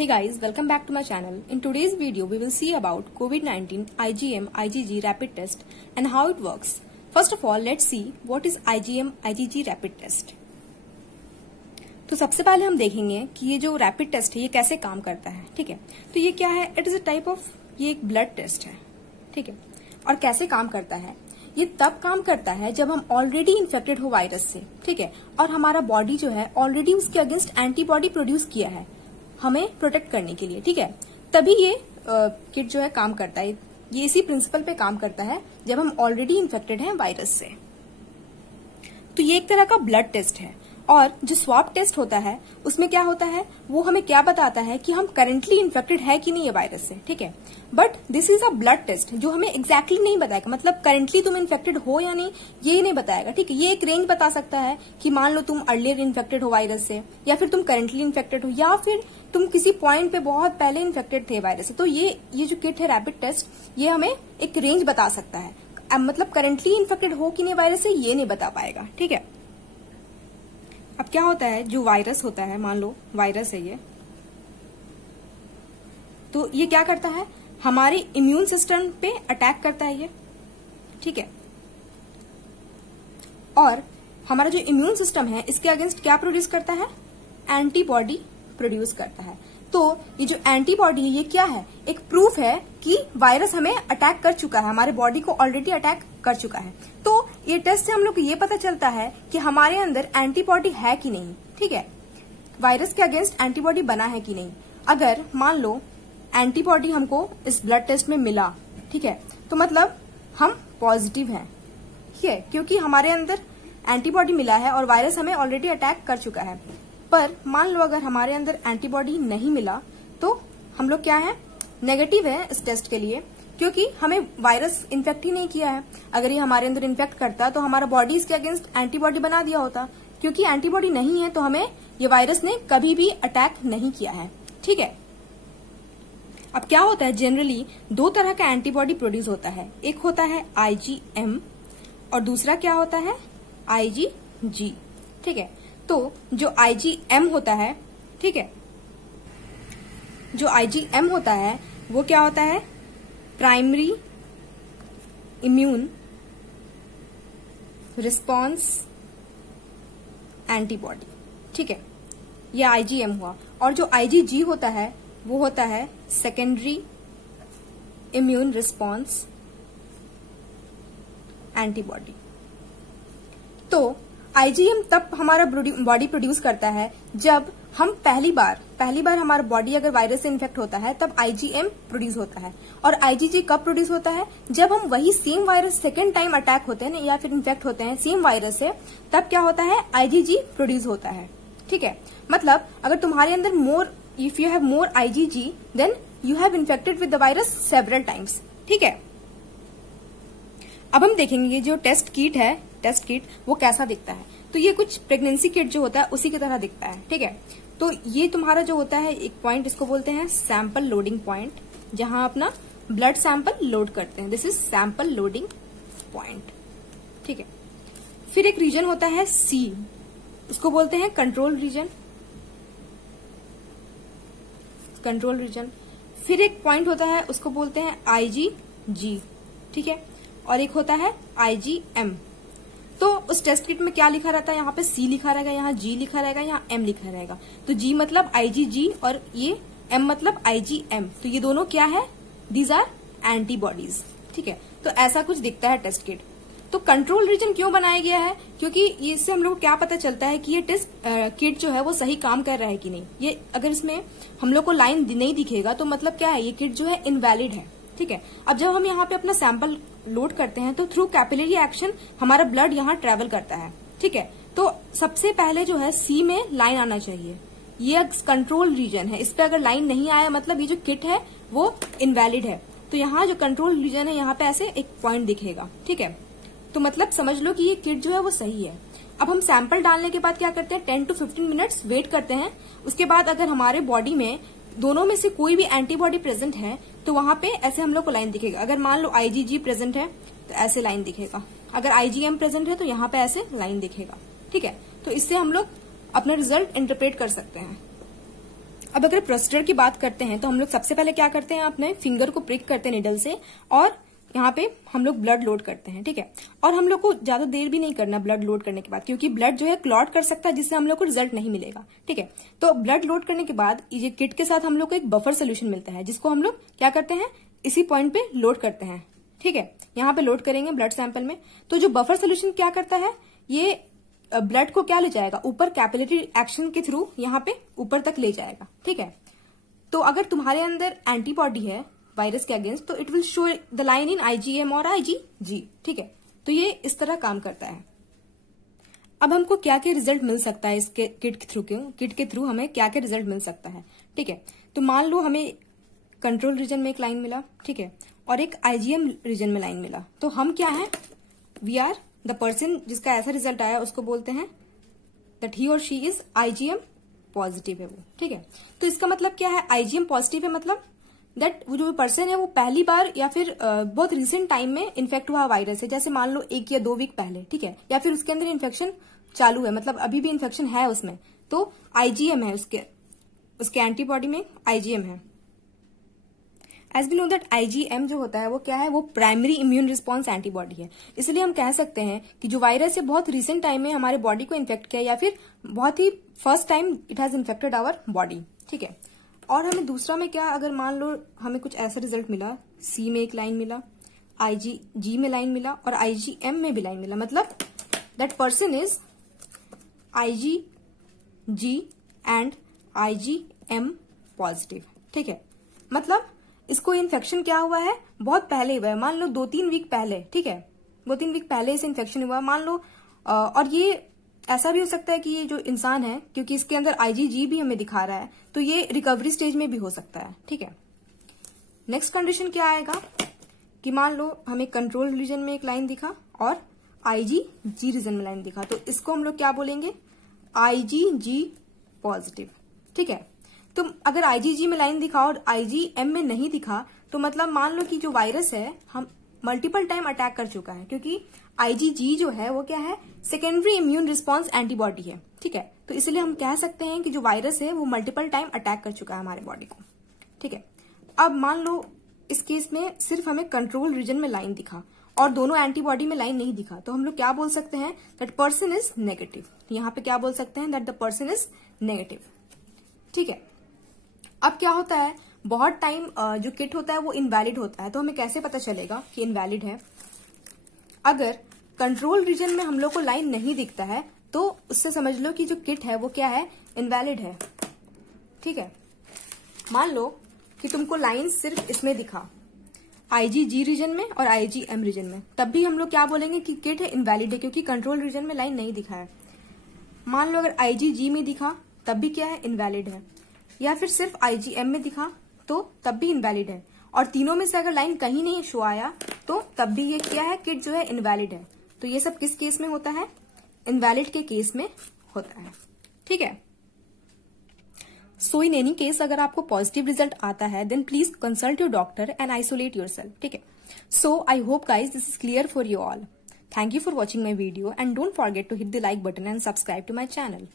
Hey guys, welcome back to my channel. In today's video, we will see about COVID-19 IgM IgG rapid test and how it works. First of all, let's see what is IgM IgG rapid test. तो सबसे पहले हम देखेंगे कि ये जो rapid test है ये कैसे काम करता है. ठीक है, तो ये क्या है? It is a type of, ये एक ब्लड टेस्ट है. ठीक है, और कैसे काम करता है? ये तब काम करता है जब हम ऑलरेडी इन्फेक्टेड हो वायरस से. ठीक है, और हमारा बॉडी जो है ऑलरेडी उसके अगेंस्ट एंटीबॉडी प्रोड्यूस किया है हमें प्रोटेक्ट करने के लिए. ठीक है, तभी ये किट जो है काम करता है. ये इसी प्रिंसिपल पे काम करता है जब हम ऑलरेडी इन्फेक्टेड हैं वायरस से. तो ये एक तरह का ब्लड टेस्ट है. और जो स्वैब टेस्ट होता है उसमें क्या होता है, वो हमें क्या बताता है कि हम करेंटली इन्फेक्टेड है कि नहीं है वायरस से. ठीक है, but this is a blood test जो हमें एग्जैक्टली नहीं बताएगा, मतलब करेंटली तुम इन्फेक्टेड हो या नहीं ये नहीं बताएगा. ठीक है, ये एक रेंज बता सकता है कि मान लो तुम अर्लियर इन्फेक्टेड हो वायरस से, या फिर तुम करेंटली इन्फेक्टेड हो, या फिर तुम किसी पॉइंट पे बहुत पहले इन्फेक्टेड थे वायरस से. तो ये जो किट है रैपिड टेस्ट, ये हमें एक रेंज बता सकता है. मतलब करेंटली इन्फेक्टेड हो कि नहीं वायरस से ये नहीं बता पाएगा. ठीक है, अब क्या होता है, जो वायरस होता है, मान लो वायरस है ये, तो ये क्या करता है, हमारे इम्यून सिस्टम पे अटैक करता है ये. ठीक है, और हमारा जो इम्यून सिस्टम है इसके अगेंस्ट क्या प्रोड्यूस करता है, एंटीबॉडी प्रोड्यूस करता है. तो ये जो एंटीबॉडी है ये क्या है, एक प्रूफ है कि वायरस हमें अटैक कर चुका है, हमारे बॉडी को ऑलरेडी अटैक कर चुका है. तो ये टेस्ट से हम लोग को ये पता चलता है कि हमारे अंदर एंटीबॉडी है कि नहीं. ठीक है, वायरस के अगेंस्ट एंटीबॉडी बना है कि नहीं. अगर मान लो एंटीबॉडी हमको इस ब्लड टेस्ट में मिला, ठीक है, तो मतलब हम पॉजिटिव हैं. ठीक है, क्योंकि हमारे अंदर एंटीबॉडी मिला है और वायरस हमें ऑलरेडी अटैक कर चुका है. पर मान लो अगर हमारे अंदर एंटीबॉडी नहीं मिला तो हम लोग क्या है, नेगेटिव है इस टेस्ट के लिए, क्योंकि हमें वायरस इन्फेक्ट ही नहीं किया है. अगर ये हमारे अंदर इन्फेक्ट करता तो हमारा बॉडी इसके अगेंस्ट एंटीबॉडी बना दिया होता. क्योंकि एंटीबॉडी नहीं है तो हमें ये वायरस ने कभी भी अटैक नहीं किया है. ठीक है, अब क्या होता है, जनरली दो तरह का एंटीबॉडी प्रोड्यूस होता है. एक होता है IgM और दूसरा क्या होता है, IgG. ठीक है, तो जो IgM होता है, ठीक है, जो IgM होता है वो क्या होता है, प्राइमरी इम्यून रिस्पॉन्स एंटीबॉडी. ठीक है, ये IgM हुआ. और जो IgG होता है वो होता है सेकेंडरी इम्यून रिस्पॉन्स एंटीबॉडी. तो IgM तब हमारा बॉडी प्रोड्यूस करता है जब हम पहली बार हमारा बॉडी अगर वायरस से इन्फेक्ट होता है तब IgM प्रोड्यूस होता है. और IgG कब प्रोड्यूस होता है, जब हम वही same virus second time attack होते हैं या फिर इन्फेक्ट होते हैं सेम वायरस से, तब क्या होता है, IgG प्रोड्यूस होता है. ठीक है, मतलब अगर तुम्हारे अंदर if you have more IgG then you have infected with the virus several times. ठीक है, अब हम देखेंगे जो टेस्ट किट वो कैसा दिखता है. तो ये कुछ प्रेगनेंसी किट जो होता है उसी की तरह दिखता है. ठीक है, तो ये तुम्हारा जो होता है एक पॉइंट, इसको बोलते हैं सैंपल लोडिंग पॉइंट, जहां अपना ब्लड सैंपल लोड करते हैं. This is sample loading point. ठीक है, फिर एक रीजन होता है C, उसको बोलते हैं कंट्रोल रीजन. फिर एक पॉइंट होता है उसको बोलते हैं IgG. ठीक है, और एक होता है IgM. तो उस टेस्ट किट में क्या लिखा रहता है, यहाँ पे C लिखा रहेगा, यहाँ G लिखा रहेगा, यहाँ M लिखा रहेगा. तो G मतलब IgG और ये M मतलब IgM. तो ये दोनों क्या है, दीज आर एंटीबॉडीज. ठीक है, तो ऐसा कुछ दिखता है टेस्ट किट. तो कंट्रोल रीजन क्यों बनाया गया है, क्योंकि इससे हम लोग को क्या पता चलता है कि ये टेस्ट किट जो है वो सही काम कर रहा है कि नहीं. ये अगर इसमें हम लोग को लाइन नहीं दिखेगा तो मतलब क्या है, ये किट जो है इनवैलिड है. ठीक है, अब जब हम यहाँ पे अपना सैंपल लोड करते हैं तो थ्रू कैपिलरी एक्शन हमारा ब्लड यहाँ ट्रेवल करता है. ठीक है, तो सबसे पहले जो है C में लाइन आना चाहिए. ये कंट्रोल रीजन है, इस पे अगर लाइन नहीं आया मतलब ये जो किट है वो इनवैलिड है. तो यहाँ जो कंट्रोल रीजन है यहाँ पे ऐसे एक पॉइंट दिखेगा. ठीक है, तो मतलब समझ लो कि ये किट जो है वो सही है. अब हम सैंपल डालने के बाद क्या करते हैं, 10 to 15 मिनट्स वेट करते हैं. उसके बाद अगर हमारे बॉडी में दोनों में से कोई भी एंटीबॉडी प्रेजेंट है तो वहां पे ऐसे हम लोग को लाइन दिखेगा. अगर मान लो IgG प्रेजेंट है तो ऐसे लाइन दिखेगा, अगर IgM प्रेजेंट है तो यहाँ पे ऐसे लाइन दिखेगा. ठीक है, तो इससे हम लोग अपना रिजल्ट इंटरप्रेट कर सकते हैं. अब अगर प्रोसीजर की बात करते हैं तो हम लोग सबसे पहले क्या करते हैं, अपने फिंगर को प्रिक करते हैं निडल से और यहाँ पे हम लोग ब्लड लोड करते हैं। ठीक है, और हम लोग को ज्यादा देर भी नहीं करना ब्लड लोड करने के बाद, क्योंकि ब्लड जो है क्लॉट कर सकता है जिससे हम लोग को रिजल्ट नहीं मिलेगा। ठीक है, तो ब्लड लोड करने के बाद ये किट के साथ हम लोग को एक बफर सोल्यूशन मिलता है जिसको हम लोग क्या करते हैं, इसी पॉइंट पे लोड करते हैं। ठीक है, यहाँ पे लोड करेंगे ब्लड सैंपल में। तो जो बफर सोल्यूशन क्या करता है, ये ब्लड को क्या ले जाएगा, ऊपर कैपिलरी एक्शन के थ्रू यहाँ पे ऊपर तक ले जाएगा। ठीक है, तो अगर तुम्हारे अंदर एंटीबॉडी है वायरस के अगेंस्ट तो it will show the line in IgM और IgG। ठीक है, तो ये इस तरह काम करता है। अब हमको क्या क्या रिजल्ट मिल सकता है इसके किट के थ्रू हमें क्या क्या रिजल्ट मिल सकता है। ठीक है, तो मान लो हमें कंट्रोल रीजन में एक लाइन मिला, ठीक है, और एक IgM रीजन में लाइन मिला, तो हम क्या है, वी आर द पर्सन जिसका ऐसा रिजल्ट आया उसको बोलते हैं दैट ही और शी इज IgM पॉजिटिव है वो। ठीक है, तो इसका मतलब क्या है, IgM पॉजिटिव है मतलब दैट वो जो पर्सन है वो पहली बार या फिर बहुत रिसेंट टाइम में इन्फेक्ट हुआ वायरस है, जैसे मान लो 1 या 2 वीक पहले। ठीक है, या फिर उसके अंदर इन्फेक्शन चालू है, मतलब अभी भी इन्फेक्शन है उसमें, तो IgM है, उसके एंटीबॉडी में IgM है। As we know that IgM जो होता है वो क्या है, वो प्राइमरी इम्यून रिस्पॉन्स एंटीबॉडी है। इसलिए हम कह सकते हैं कि जो वायरस है बहुत रिसेंट टाइम में हमारे बॉडी को इन्फेक्ट किया या फिर बहुत ही first time it has infected our body. ठीक है, और हमें दूसरा में क्या, अगर मान लो हमें कुछ ऐसा रिजल्ट मिला, C में एक लाइन मिला, IgG में लाइन मिला और IgM में भी लाइन मिला, मतलब that person is IgG and IgM positive. ठीक है, मतलब इसको इन्फेक्शन क्या हुआ है, बहुत पहले हुआ है, मान लो 2-3 वीक पहले। ठीक है, 2-3 वीक पहले इसे इन्फेक्शन हुआ मान लो, और ये ऐसा भी हो सकता है कि ये जो इंसान है, क्योंकि इसके अंदर IgG भी हमें दिखा रहा है, तो ये रिकवरी स्टेज में भी हो सकता है। ठीक है, नेक्स्ट कंडीशन क्या आएगा कि मान लो हमें कंट्रोल रीजन में एक लाइन दिखा और IgG रीजन में लाइन दिखा, तो इसको हम लोग क्या बोलेंगे, IgG पॉजिटिव। ठीक है, तो अगर IgG में लाइन दिखा और IgM में नहीं दिखा तो मतलब मान लो कि जो वायरस है हम मल्टीपल टाइम अटैक कर चुका है, क्योंकि IgG जो है वो क्या है, सेकेंडरी इम्यून रिस्पॉन्स एंटीबॉडी है। ठीक है, तो इसलिए हम कह सकते हैं कि जो वायरस है वो मल्टीपल टाइम अटैक कर चुका है हमारे बॉडी को। ठीक है, अब मान लो इस केस में सिर्फ हमें कंट्रोल रीजन में लाइन दिखा और दोनों एंटीबॉडी में लाइन नहीं दिखा, तो हम लोग क्या बोल सकते हैं, दैट पर्सन इज नेगेटिव। यहाँ पे क्या बोल सकते हैं, that the person is negative. ठीक है, अब क्या होता है, बहुत टाइम जो किट होता है वो इनवैलिड होता है, तो हमें कैसे पता चलेगा कि इनवैलिड है, अगर कंट्रोल रीजन में हम लोग को लाइन नहीं दिखता है तो उससे समझ लो कि जो किट है वो क्या है, इनवैलिड है। ठीक है, मान लो कि तुमको लाइन सिर्फ इसमें दिखा, IgG रीजन में और IgM रीजन में, तब भी हम लोग क्या बोलेंगे कि किट है इनवैलिड है, क्योंकि कंट्रोल रीजन में लाइन नहीं दिखा है। मान लो अगर IgG में दिखा तब भी क्या है, इनवैलिड है, या फिर सिर्फ IgM में दिखा तो तब भी इनवैलिड है, और तीनों में से अगर लाइन कहीं नहीं शो आया तो तब भी ये क्या है, किट जो है इनवैलिड है। तो ये सब किस केस में होता है, इनवैलिड के केस में होता है। ठीक है, सो इन एनी केस अगर आपको पॉजिटिव रिजल्ट आता है then please consult your doctor and isolate yourself. ठीक है, so I hope guys this is clear for you all. Thank you for watching my video and don't forget to hit the like button and subscribe to my channel.